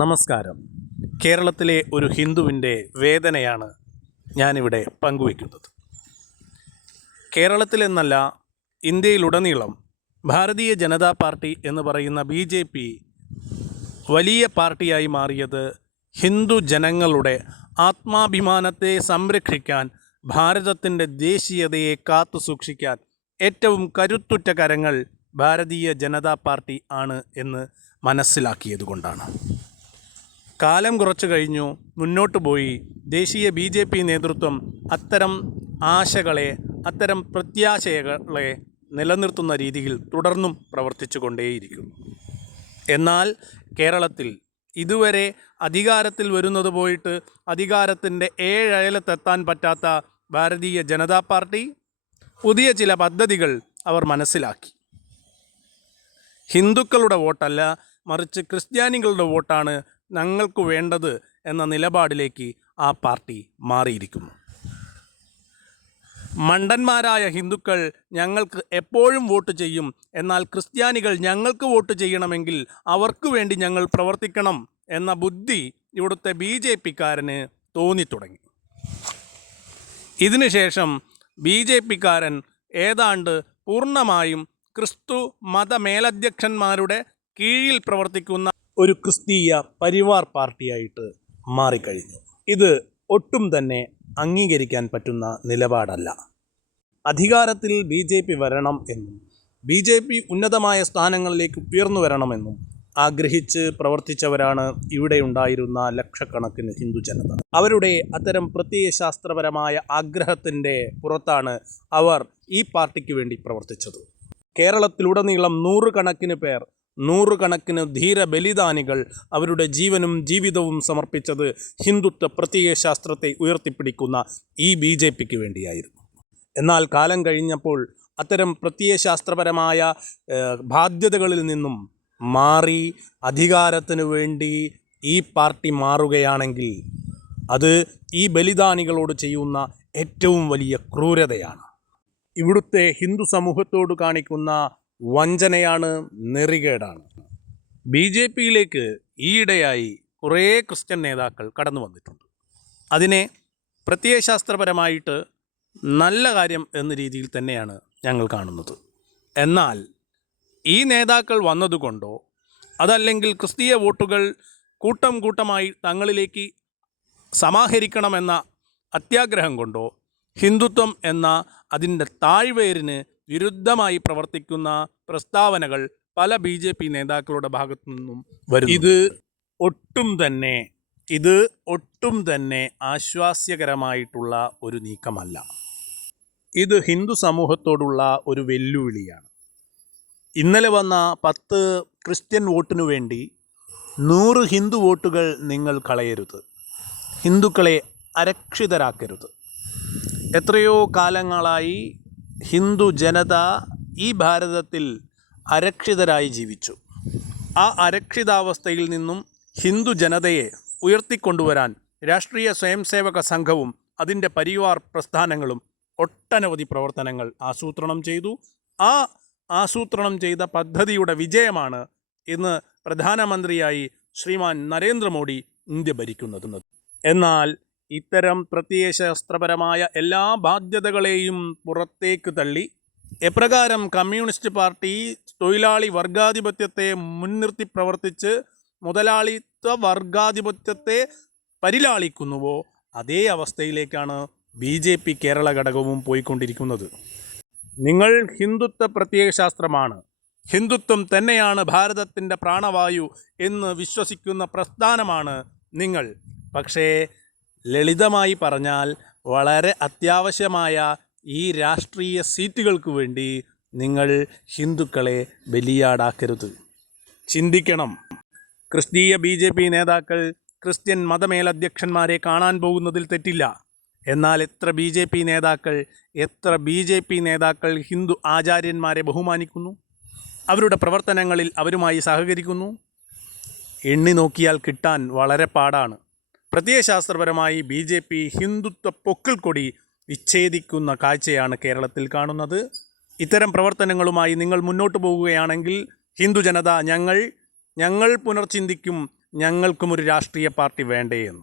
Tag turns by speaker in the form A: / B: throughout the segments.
A: നമസ്കാരം. കേരളത്തിലെ ഒരു ഹിന്ദുവിന്റെ വേദനയാണ് ഞാനിവിടെ പങ്കുവയ്ക്കുന്നത്. കേരളത്തിലെന്നല്ല ഇന്ത്യയിലുടനീളം ഭാരതീയ ജനതാ പാർട്ടി എന്ന് പറയുന്ന ബി ജെ പി വലിയ പാർട്ടിയായി മാറിയത് ഹിന്ദു ജനങ്ങളുടെ ആത്മാഭിമാനത്തെ സംരക്ഷിക്കാൻ ഭാരതത്തിന്റെ ദേശീയതയെ കാത്തു സൂക്ഷിക്കാൻ ഏറ്റവും കരുത്തുറ്റ കരങ്ങൾ ഭാരതീയ ജനതാ പാർട്ടി ആണ് എന്ന് മനസ്സിലാക്കിയതുകൊണ്ടാണ്. കാലം കുറച്ചു കഴിഞ്ഞു മുന്നോട്ടു പോയി. ദേശീയ ബി ജെ പി നേതൃത്വം അത്തരം ആശകളെ അത്തരം പ്രത്യാശകളെ നിലനിർത്തുന്ന രീതിയിൽ തുടർന്നും പ്രവർത്തിച്ചു കൊണ്ടേയിരിക്കും എന്നാൽ കേരളത്തിൽ ഇതുവരെ അധികാരത്തിൽ വരുന്നത് പോയിട്ട് അധികാരത്തിന്റെ ഏഴയലത്തെത്താൻ പറ്റാത്ത ഭാരതീയ ജനതാ പാർട്ടി പുതിയ ചില പദ്ധതികൾ അവർ മനസ്സിലാക്കി. ഹിന്ദുക്കളുടെ വോട്ടല്ല മറിച്ച് ക്രിസ്ത്യാനികളുടെ വോട്ടാണ് ഞങ്ങൾക്ക് വേണ്ടത് എന്ന നിലപാടിലേക്ക് ആ പാർട്ടി മാറിയിരിക്കുന്നു. മണ്ടന്മാരായ ഹിന്ദുക്കൾ ഞങ്ങൾക്ക് എപ്പോഴും വോട്ട് ചെയ്യും. എന്നാൽ ക്രിസ്ത്യാനികൾ ഞങ്ങൾക്ക് വോട്ട് ചെയ്യണമെങ്കിൽ അവർക്ക് വേണ്ടി ഞങ്ങൾ പ്രവർത്തിക്കണം എന്ന ബുദ്ധി ഇവിടുത്തെ ബി ജെ പിക്കാരന് തോന്നിത്തുടങ്ങി. ഇതിനുശേഷം ബി ജെ പിക്കാരൻ ഏതാണ്ട് പൂർണമായും ക്രിസ്തു മതമേലധ്യക്ഷന്മാരുടെ കീഴിൽ പ്രവർത്തിക്കുന്ന ഒരു ക്രിസ്തീയ പരിവാർ പാർട്ടിയായിട്ട് മാറിക്കഴിഞ്ഞു. ഇത് ഒട്ടും തന്നെ അംഗീകരിക്കാൻ പറ്റുന്ന നിലപാടല്ല. അധികാരത്തിൽ ബി ജെ പി വരണം എന്നും ബി ജെ പി ഉന്നതമായ സ്ഥാനങ്ങളിലേക്ക് ഉയർന്നു വരണമെന്നും ആഗ്രഹിച്ച് പ്രവർത്തിച്ചവരാണ് ഇവിടെ ഉണ്ടായിരുന്ന ലക്ഷക്കണക്കിന് ഹിന്ദു ജനത. അവരുടെ അത്തരം പ്രത്യയശാസ്ത്രപരമായ ആഗ്രഹത്തിന്റെ പുറത്താണ് അവർ ഈ പാർട്ടിക്ക് വേണ്ടി പ്രവർത്തിച്ചത്. കേരളത്തിലുടനീളം നൂറുകണക്കിന് പേർ നൂറുകണക്കിന് ധീര ബലിദാനികൾ അവരുടെ ജീവനും ജീവിതവും സമർപ്പിച്ചത് ഹിന്ദുത്വ പ്രത്യയശാസ്ത്രത്തെ ഉയർത്തിപ്പിടിക്കുന്ന ഈ ബി ജെ പിക്ക് വേണ്ടിയായിരുന്നു. എന്നാൽ കാലം കഴിഞ്ഞപ്പോൾ അത്തരം പ്രത്യയശാസ്ത്രപരമായ ശാസ്ത്രപരമായ ബാധ്യതകളിൽ നിന്നും മാറി അധികാരത്തിന് വേണ്ടി ഈ പാർട്ടി മാറുകയാണെങ്കിൽ അത് ഈ ബലിദാനികളോട് ചെയ്യുന്ന ഏറ്റവും വലിയ ക്രൂരതയാണ്. ഇവിടുത്തെ ഹിന്ദു സമൂഹത്തോട് കാണിക്കുന്ന വഞ്ചനയാണ് നെറികേടാണ്. ബി ജെ പിയിലേക്ക് ഈയിടെയായി കുറേ ക്രിസ്ത്യൻ നേതാക്കൾ കടന്നു വന്നിട്ടുണ്ട്. അതിനെ പ്രത്യയശാസ്ത്രപരമായിട്ട് നല്ല കാര്യം എന്ന രീതിയിൽ തന്നെയാണ് ഞങ്ങൾ കാണുന്നത്. എന്നാൽ ഈ നേതാക്കൾ വന്നതുകൊണ്ടോ അതല്ലെങ്കിൽ ക്രിസ്തീയ വോട്ടുകൾ കൂട്ടം കൂട്ടമായി തങ്ങളിലേക്ക് സമാഹരിക്കണമെന്ന അത്യാഗ്രഹം കൊണ്ടോ ഹിന്ദുത്വം എന്ന അതിന്റെ താഴ്വേരിന് വിരുദ്ധമായി പ്രവർത്തിക്കുന്ന പ്രസ്താവനകൾ പല ബി ജെ പി നേതാക്കളുടെ ഭാഗത്തു നിന്നും വരും ഇത് ഒട്ടും തന്നെ ഇത് ഒട്ടും തന്നെ ആശ്വാസ്യകരമായിട്ടുള്ള ഒരു നീക്കമല്ല. ഇത് ഹിന്ദു സമൂഹത്തോടുള്ള ഒരു വെല്ലുവിളിയാണ്. ഇന്നലെ വന്ന പത്ത് ക്രിസ്ത്യൻ വോട്ടിനു വേണ്ടി നൂറ് ഹിന്ദു വോട്ടുകൾ നിങ്ങൾ കളയരുത്. ഹിന്ദുക്കളെ അരക്ഷിതരാക്കരുത്. എത്രയോ കാലങ്ങളായി ഹിന്ദു ജനത ഈ ഭാരതത്തിൽ അരക്ഷിതരായി ജീവിച്ചു. ആ അരക്ഷിതാവസ്ഥയിൽ നിന്നും ഹിന്ദു ജനതയെ ഉയർത്തിക്കൊണ്ടുവരാൻ രാഷ്ട്രീയ സ്വയംസേവക സംഘവും അതിന്റെ പരിവാർ പ്രസ്ഥാനങ്ങളും ഒട്ടനവധി പ്രവർത്തനങ്ങൾ ആസൂത്രണം ചെയ്തു. ആ ആസൂത്രണം ചെയ്ത പദ്ധതിയുടെ വിജയമാണ് ഇന്ന് പ്രധാനമന്ത്രിയായി ശ്രീമാൻ നരേന്ദ്രമോദി ഇന്ത്യ ഭരിക്കുന്നത് എന്നാൽ ഇത്തരം പ്രത്യയശാസ്ത്രപരമായ എല്ലാ ബാധ്യതകളെയും പുറത്തേക്ക് തള്ളി. എപ്രകാരം കമ്മ്യൂണിസ്റ്റ് പാർട്ടി തൊഴിലാളി വർഗാധിപത്യത്തെ മുൻനിർത്തി പ്രവർത്തിച്ച് മുതലാളിത്വ വർഗാധിപത്യത്തെ പരിലാളിക്കുന്നുവോ? അതേ അവസ്ഥയിലേക്കാണ് ബി ജെ പി കേരള ഘടകവും പോയിക്കൊണ്ടിരിക്കുന്നത്. നിങ്ങൾ ഹിന്ദുത്വ പ്രത്യയശാസ്ത്രമാണ്. ഹിന്ദുത്വം തന്നെയാണ് ഭാരതത്തിന്റെ പ്രാണവായു എന്ന് വിശ്വസിക്കുന്ന പ്രസ്ഥാനമാണ് നിങ്ങൾ. പക്ഷേ ലളിതമായി പറഞ്ഞാൽ വളരെ അത്യാവശ്യമായ ഈ രാഷ്ട്രീയ സീറ്റുകൾക്ക് വേണ്ടി നിങ്ങൾ ഹിന്ദുക്കളെ ബലിയാടാക്കരുത്. ചിന്തിക്കണം. ക്രിസ്തീയ ബി ജെ പി നേതാക്കൾ ക്രിസ്ത്യൻ മതമേലധ്യക്ഷന്മാരെ കാണാൻ പോകുന്നതിൽ തെറ്റില്ല. എന്നാൽ എത്ര ബി ജെ പി നേതാക്കൾ എത്ര ബി ജെ പി നേതാക്കൾ ഹിന്ദു ആചാര്യന്മാരെ ബഹുമാനിക്കുന്നു? അവരുടെ പ്രവർത്തനങ്ങളിൽ അവരുമായി സഹകരിക്കുന്നു? എണ്ണി നോക്കിയാൽ കിട്ടാൻ വളരെ പാടാണ്. പ്രത്യയശാസ്ത്രപരമായി ബി ജെ പി ഹിന്ദുത്വ പൊക്കിൾക്കൊടി വിച്ഛേദിക്കുന്ന കാഴ്ചയാണ് കേരളത്തിൽ കാണുന്നത്. ഇത്തരം പ്രവർത്തനങ്ങളുമായി നിങ്ങൾ മുന്നോട്ട് പോകുകയാണെങ്കിൽ ഹിന്ദു ജനത ഞങ്ങൾ ഞങ്ങൾ പുനർചിന്തിക്കും ഞങ്ങൾക്കും ഒരു രാഷ്ട്രീയ പാർട്ടി വേണ്ടേ എന്ന്.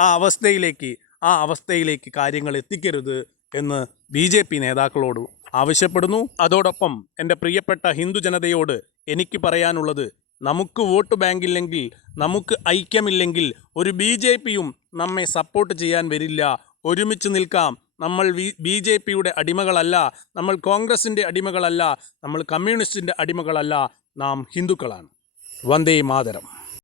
A: ആ അവസ്ഥയിലേക്ക് ആ അവസ്ഥയിലേക്ക് കാര്യങ്ങൾ എത്തിക്കരുത് എന്ന് ബി ജെ പി നേതാക്കളോട് ആവശ്യപ്പെടുന്നു. അതോടൊപ്പം എന്റെ പ്രിയപ്പെട്ട ഹിന്ദു ജനതയോട് എനിക്ക് പറയാനുള്ളത് നമുക്ക് വോട്ട് ബാങ്കില്ലെങ്കിൽ നമുക്ക് ഐക്യമില്ലെങ്കിൽ ഒരു ബി ജെ പിയും നമ്മെ സപ്പോർട്ട് ചെയ്യാൻ വരില്ല. ഒരുമിച്ച് നിൽക്കാം. നമ്മൾ ബി ജെ പിയുടെ അടിമകളല്ല. നമ്മൾ കോൺഗ്രസിന്റെ അടിമകളല്ല. നമ്മൾ കമ്മ്യൂണിസ്റ്റിന്റെ അടിമകളല്ല. നാം ഹിന്ദുക്കളാണ്. വന്ദേ മാതരം.